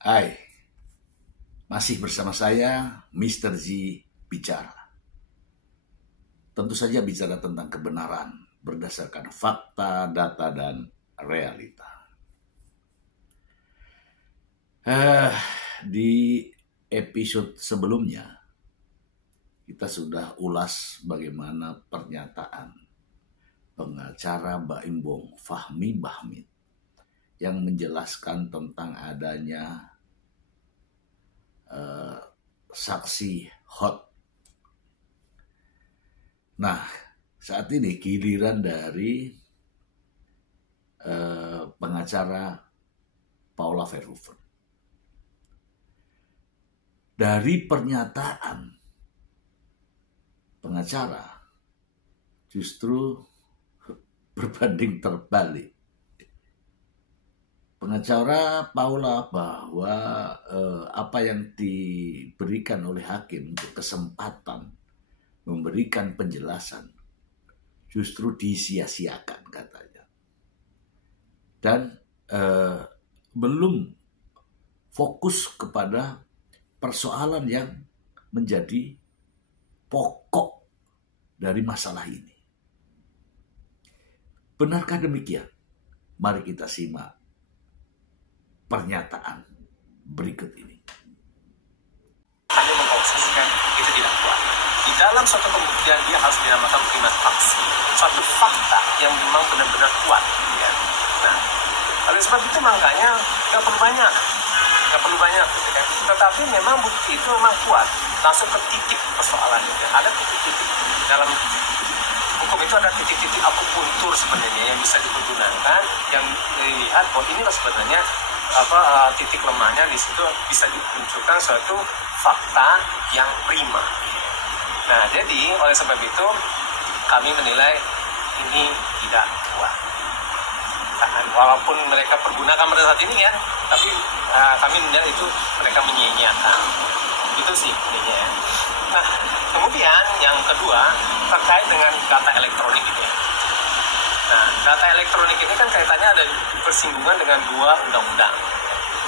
Hai, masih bersama saya, Mr. Z bicara. Tentu saja bicara tentang kebenaran berdasarkan fakta, data, dan realita. Di episode sebelumnya, kita sudah ulas bagaimana pernyataan pengacara Baim Bong, Fahmi Bahmid, yang menjelaskan tentang adanya saksi hot. Nah, saat ini giliran dari pengacara Paula Verhoeven. Dari pernyataan pengacara justru berbanding terbalik. Pengacara Paula bahwa apa yang diberikan oleh hakim untuk kesempatan memberikan penjelasan justru disia-siakan katanya. Dan belum fokus kepada persoalan yang menjadi pokok dari masalah ini. Benarkah demikian? Mari kita simak pernyataan berikut ini. Kami mengkonsentrasikan itu tidak kuat. Di dalam suatu pembuktian dia harus dinamakan primat faksi, suatu fakta yang memang benar-benar kuat. Ya. Nah, oleh sebab itu makanya nggak perlu banyak, gitu kan. Tetapi memang bukti itu memang kuat, langsung ke titik persoalannya. Ada titik-titik dalam hukum itu, ada titik-titik akupuntur sebenarnya yang bisa dipergunakan, yang dilihat bahwa inilah sebenarnya titik lemahnya di situ bisa dimunculkan suatu fakta yang prima. Nah, jadi oleh sebab itu kami menilai ini tidak kuat. Walaupun mereka pergunakan pada saat ini ya, tapi kami menilai itu mereka menyia-nyiakan. Itu sih ininya ya. Nah, kemudian yang kedua terkait dengan data elektronik ini. Nah, data elektronik ini kan kaitannya ada bersinggungan dengan dua undang-undang.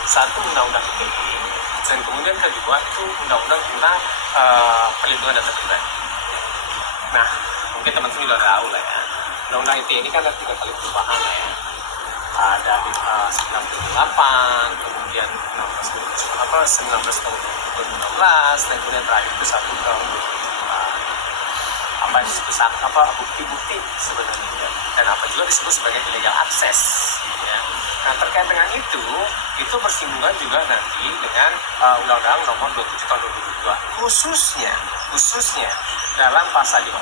Satu undang-undang ITE, dan kemudian kedua itu undang-undang tentang perlindungan data pribadi. Nah, mungkin teman-teman sudah tahu lah ya. Undang-undang ITE ini kan ada 3 kali perubahan lah ya. Ada 1998, kemudian 19 tahun 2016, dan kemudian terakhir itu 1 tahun bukti-bukti sebenarnya, dan apa juga disebut sebagai illegal access ya. Nah, terkait dengan itu bersinggungan juga nanti dengan Undang-Undang Nomor 27 Tahun 2002, khususnya dalam pasal 15,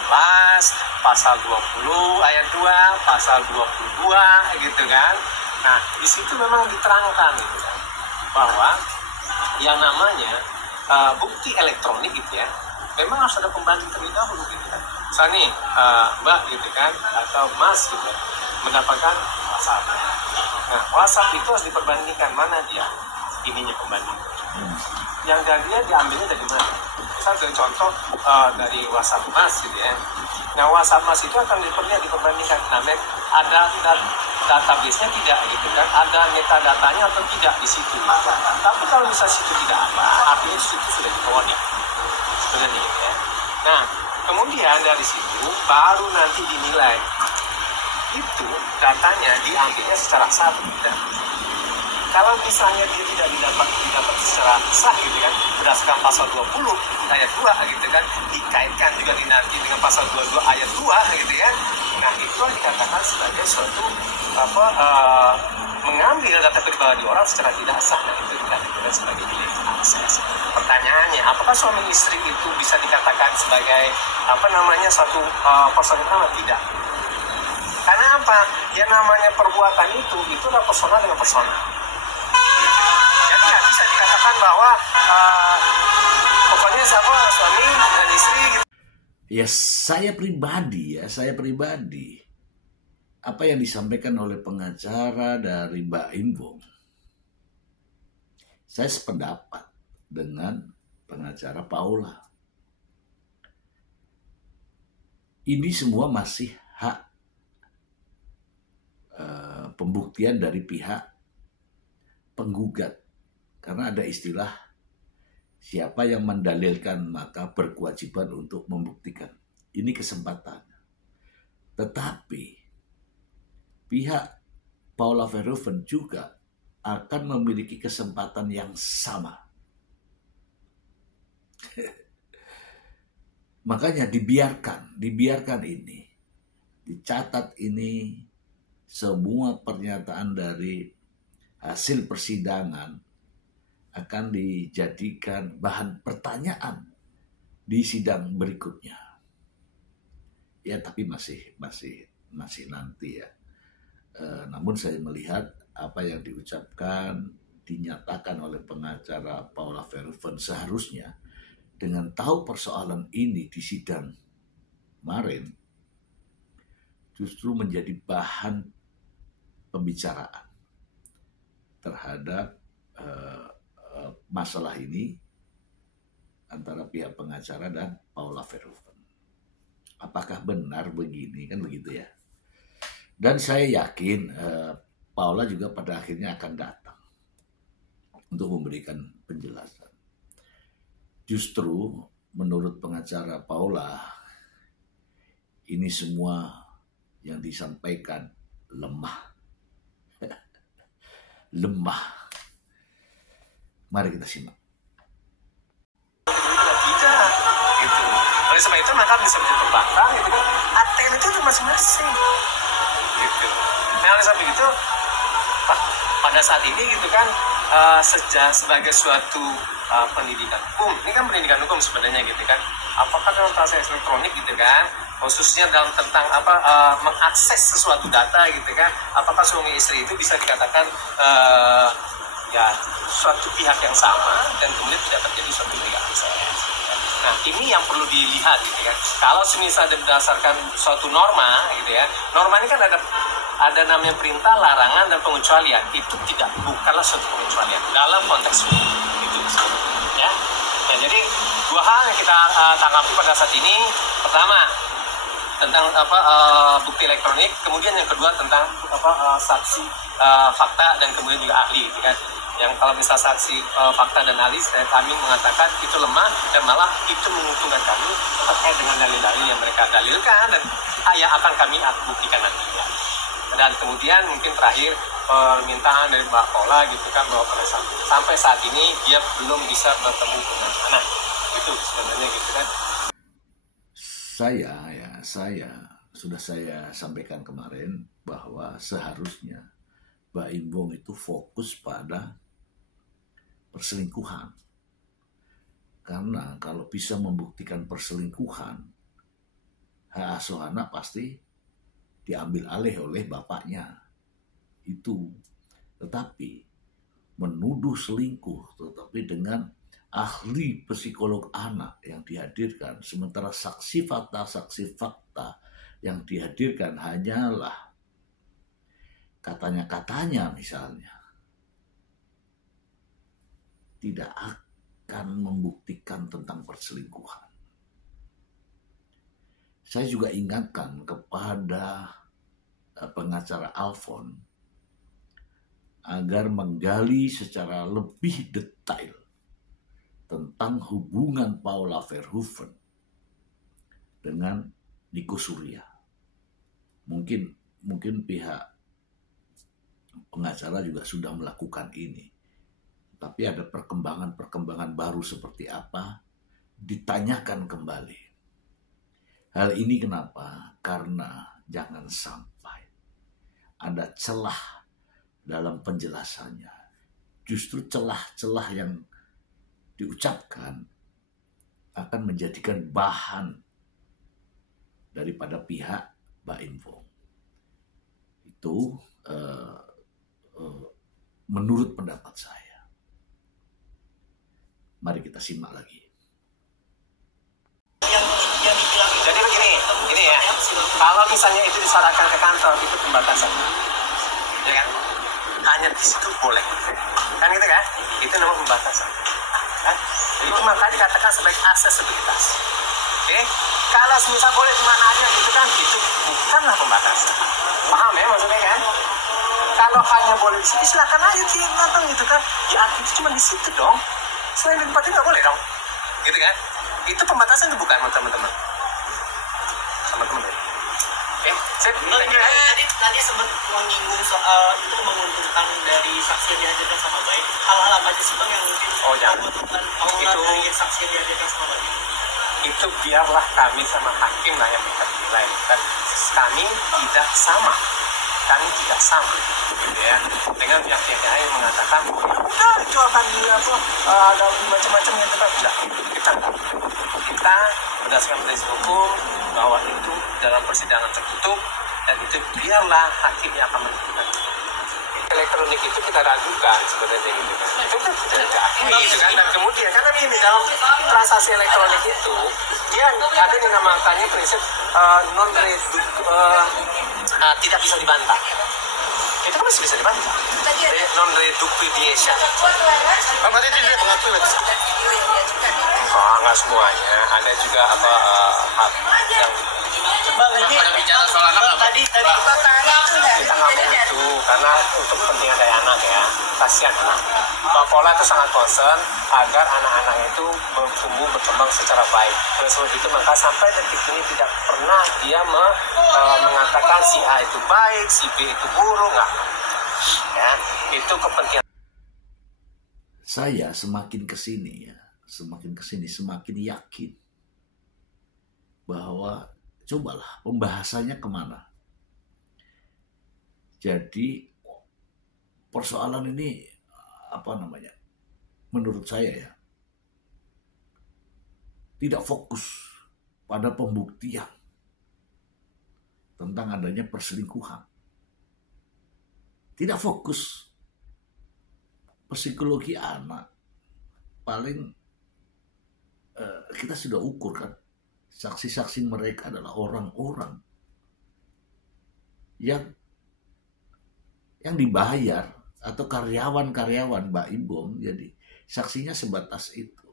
pasal 20 ayat 2, pasal 22 gitu kan. Nah, di situ memang diterangkan gitu kan, bahwa yang namanya bukti elektronik gitu ya, memang harus ada pembanding terlebih dahulu gitu kan. Misalnya nih, Mbak gitu kan, atau Mas gitu, mendapatkan WhatsApp. Nah, WhatsApp itu harus diperbandingkan mana dia ininya pembanding. Yang dia diambilnya dari mana? Misal dari contoh dari WhatsApp Mas gitu ya. Nah, WhatsApp Mas itu akan diperbandingkan. Nah, ada database-nya tidak gitu kan, ada metadatanya atau tidak di situ. Tapi kalau misalnya situ tidak ada, artinya situ sudah di-coding sebenarnya gitu ya. Nah, kemudian dari situ baru nanti dinilai itu datanya diambilnya secara sah atau tidak. Kalau misalnya dia tidak didapat secara sah gitu kan, berdasarkan pasal 20 ayat 2 gitu kan, dikaitkan juga nanti dengan pasal 22 ayat 2 gitu ya. Nah, itu dikatakan sebagai suatu mengambil data pribadi orang secara tidak sah, dan itu dikatakan sebagai illegal access. Pertanyaannya, apakah suami istri itu bisa dikatakan sebagai suatu personal? Tidak. Karena apa? Yang namanya perbuatan itu adalah personal dengan personal. Jadi nggak bisa dikatakan bahwa pokoknya suami dan istri gitu. Ya, saya pribadi, apa yang disampaikan oleh pengacara dari Baim Bong, saya sependapat dengan pengacara Paula. Ini semua masih hak pembuktian dari pihak penggugat Karena ada istilah, siapa yang mendalilkan maka berkewajiban untuk membuktikan. Ini kesempatan. Tetapi pihak Paula Verhoeven juga akan memiliki kesempatan yang sama. Makanya dibiarkan ini, dicatat ini, semua pernyataan dari hasil persidangan akan dijadikan bahan pertanyaan di sidang berikutnya. Ya, tapi masih nanti ya. Namun saya melihat apa yang diucapkan, dinyatakan oleh pengacara Paula Verhoeven seharusnya dengan tahu persoalan ini di sidang kemarin justru menjadi bahan pembicaraan terhadap masalah ini antara pihak pengacara dan Paula Verhoeven. Apakah benar begini? Kan begitu ya. Dan saya yakin Paula juga pada akhirnya akan datang untuk memberikan penjelasan. Justru menurut pengacara Paula, ini semua yang disampaikan lemah. Lemah. Mari kita simak. Tidak, gitu. Oleh sebab itu maka bisa terbantah, gitu kan. ATM itu masing-masing, gitu. Nah, oleh sebab itu pada saat ini gitu kan, sebagai suatu pendidikan hukum, ini kan pendidikan hukum sebenarnya gitu kan. Apakah dalam transaksi elektronik gitu kan, khususnya dalam tentang mengakses sesuatu data gitu kan, apakah suami istri itu bisa dikatakan ya suatu pihak yang sama dan kemudian tidak terjadi suatu illegal access. Nah, ini yang perlu dilihat gitu kan. Kalau misalnya berdasarkan suatu norma gitu ya, norma ini kan ada namanya perintah, larangan, dan pengecualian. Itu bukanlah suatu pengecualian dalam konteks ini. Itu ya. Nah, jadi dua hal yang kita tanggapi pada saat ini. Pertama, tentang bukti elektronik, kemudian yang kedua tentang saksi fakta dan kemudian juga ahli gitu kan. Yang kalau misal saksi fakta dan ahli, kami mengatakan itu lemah dan malah itu menguntungkan kami terkait dengan dalil-dalil yang mereka dalilkan dan yang akan kami buktikan nantinya. Dan kemudian mungkin terakhir permintaan dari Mbak Paula gitu kan, bahwa sampai saat ini dia belum bisa bertemu dengan anak. Itu sebenarnya gitu kan. Saya sudah sampaikan kemarin bahwa seharusnya Mbak Imbong itu fokus pada perselingkuhan. Karena kalau bisa membuktikan perselingkuhan, hak asuh anak pasti diambil alih oleh bapaknya. Itu. Tetapi menuduh selingkuh, tetapi dengan ahli psikolog anak yang dihadirkan, sementara saksi fakta yang dihadirkan hanyalah katanya misalnya, tidak akan membuktikan tentang perselingkuhan. Saya juga ingatkan kepada pengacara Alfon agar menggali secara lebih detail tentang hubungan Paula Verhoeven dengan Nico Surya. Mungkin pihak pengacara juga sudah melakukan ini. Tapi ada perkembangan baru seperti apa, ditanyakan kembali. Hal ini kenapa? Karena jangan sampai ada celah dalam penjelasannya. Justru celah-celah yang diucapkan akan menjadikan bahan daripada pihak Mbak Imbong. Itu menurut pendapat saya. Mari kita simak lagi. Jadi begini, ini ya. Kalau misalnya itu disarankan ke kantor, itu pembatasan, ya kan? Hanya di situ boleh, kan gitu kan? Itu namanya pembatasan. Kan? Itu maka dikatakan sebagai aksesibilitas. Oke? Kalau misal boleh di mana aja gitu kan, itu bukanlah pembatasan. Paham ya maksudnya kan? Kalau hanya boleh di situ, silakan aja nonton gitu kan. Ya itu cuma di situ dong. Selain di tempat itu nggak boleh dong, gitu kan? Itu pembatasan itu bukan, teman-teman. Teman-teman. Oke, tadi sempat menyinggung soal itu menguntungkan dari saksi yang dihadirkan sama baik. Hal-hal apa aja sih bang yang mungkin menguntungkan itu dari saksi yang dihadirkan sama baik? Itu biarlah kami sama hakim lah yang bisa menilai. Dan kami tidak sama, gitu ya. Dengan pihak-pihak yang mengatakan, udah itu akan ada macam-macam yang tidak. Kita berdasarkan prinsip hukum bahwa itu dalam persidangan tertutup dan itu biarlah hakim yang akan menentukan. Elektronik itu kita ragukan sebenarnya gitu kan. Itu kan tidak akui gitu kan. Dan kemudian karena ini dalam transaksi elektronik itu dia ada yang namanya prinsip tidak bisa dibantah. Itu kan masih bisa dibantah. Non-reduplication. Berarti tidak mengakui betul. Enggak semuanya. Ada juga hak yang bicara soal anak tadi kita nggak mau itu karena untuk kepentingan dari anak ya, kasihan anak. Bang Paula itu sangat concern agar anak-anak itu bertumbuh berkembang secara baik. Oleh sebab itu maka sampai detik ini tidak pernah dia mengatakan si A itu baik, si B itu buruk, nggak. Ya, itu kepentingan. Saya semakin kesini semakin yakin bahwa cobalah pembahasannya kemana. Jadi persoalan ini menurut saya ya tidak fokus pada pembuktian tentang adanya perselingkuhan. Tidak fokus psikologi anak. Paling kita sudah ukur kan, saksi-saksi mereka adalah orang-orang yang dibayar atau karyawan-karyawan Mbak Imbong, jadi saksinya sebatas itu.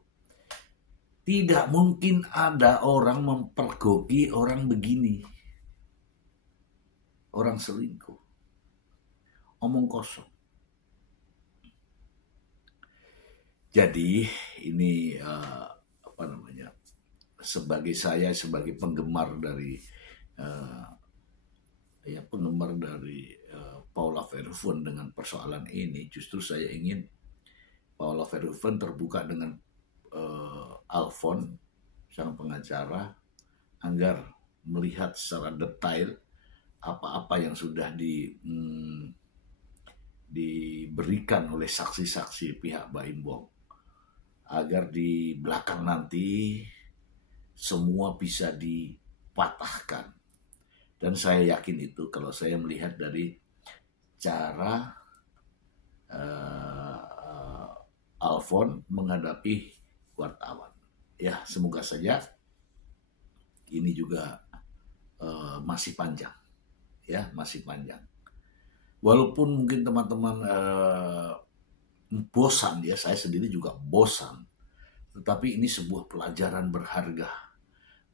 Tidak mungkin ada orang mempergoki orang begini, orang selingkuh, omong kosong. Jadi ini sebagai penggemar dari Paula Verhoeven dengan persoalan ini, justru saya ingin Paula Verhoeven terbuka dengan Alfon sang pengacara agar melihat secara detail apa-apa yang sudah diberikan oleh saksi-saksi pihak Mbak Imbong, agar di belakang nanti semua bisa dipatahkan. Dan saya yakin itu kalau saya melihat dari cara Alfon menghadapi wartawan. Ya, semoga saja ini juga masih panjang. Ya, masih panjang. Walaupun mungkin teman-teman bosan ya, saya sendiri juga bosan. Tetapi ini sebuah pelajaran berharga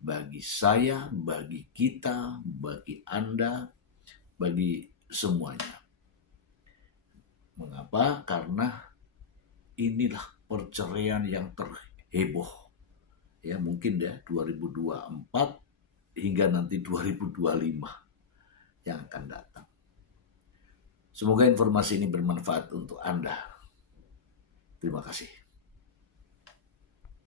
bagi saya, bagi kita, bagi Anda, bagi semuanya. Mengapa? Karena inilah perceraian yang terheboh. Ya, mungkin 2024 hingga nanti 2025 yang akan datang. Semoga informasi ini bermanfaat untuk Anda. Terima kasih.